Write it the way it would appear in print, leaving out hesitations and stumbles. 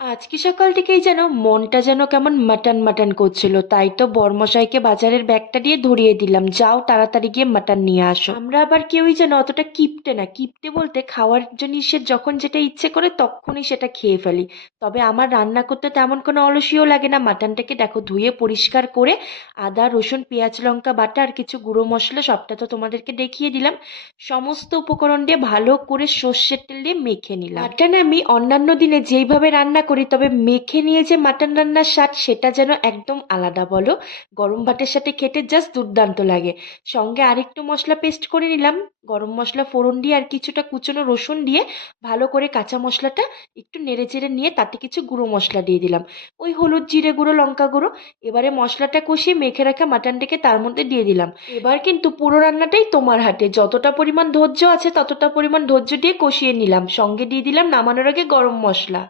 আজকে সকাল থেকেই যেন মনটা যেন কেমন মাটন মাটন করছিল, তাই তো বরমশাইকে বাজারের ব্যাগটা দিয়ে ধরিয়ে দিলাম, যাও তাড়াতাড়ি গিয়ে মাটন নিয়ে আসো। আমরা আবার কেউই যেন অতটা কিপটে না, কিপটে বলতে খাওয়ার জিনিসের যখন যেটা ইচ্ছে করে তখনই সেটা খেয়ে ফেলি। তবে আমার রান্না করতে তেমন কোনো অলসিও লাগে না। মাটনটাকে দেখো ধুয়ে পরিষ্কার করে আদা রসুন পেঁয়াজ লঙ্কা বাটা আর কিছু গুঁড়ো মশলা, সবটা তো তোমাদেরকে দেখিয়ে দিলাম। সমস্ত উপকরণ দিয়ে ভালো করে সর্ষের তেল দিয়ে মেখে নিলাম। মাটন আমি অন্যান্য দিনে যেইভাবে রান্না করি, তবে মেখে নিয়ে যে মাটন রান্নার স্বাদ সেটা যেন একদম আলাদা বলো। গরম ভাতের সাথে খেতে জাস্ট দুর্দান্ত লাগে। সঙ্গে আরেকটু মশলা পেস্ট করে নিলাম, গরম মশলা ফোড়ন দিয়ে আর কিছুটা কুচনো রসুন দিয়ে ভালো করে কাঁচা মশলাটা একটু নেড়ে চেড়ে নিয়ে তাতে কিছু গুঁড়ো মশলা দিয়ে দিলাম, ওই হলুদ জিরে গুঁড়ো লঙ্কা গুঁড়ো। এবারে মশলাটা কষিয়ে মেখে রাখা মাটনটাকে তার মধ্যে দিয়ে দিলাম। এবার কিন্তু পুরো রান্নাটাই তোমার হাতে, যতটা পরিমাণ ধৈর্য আছে ততটা পরিমাণ ধৈর্য দিয়ে কষিয়ে নিলাম, সঙ্গে দিয়ে দিলাম নামানোর আগে গরম মশলা।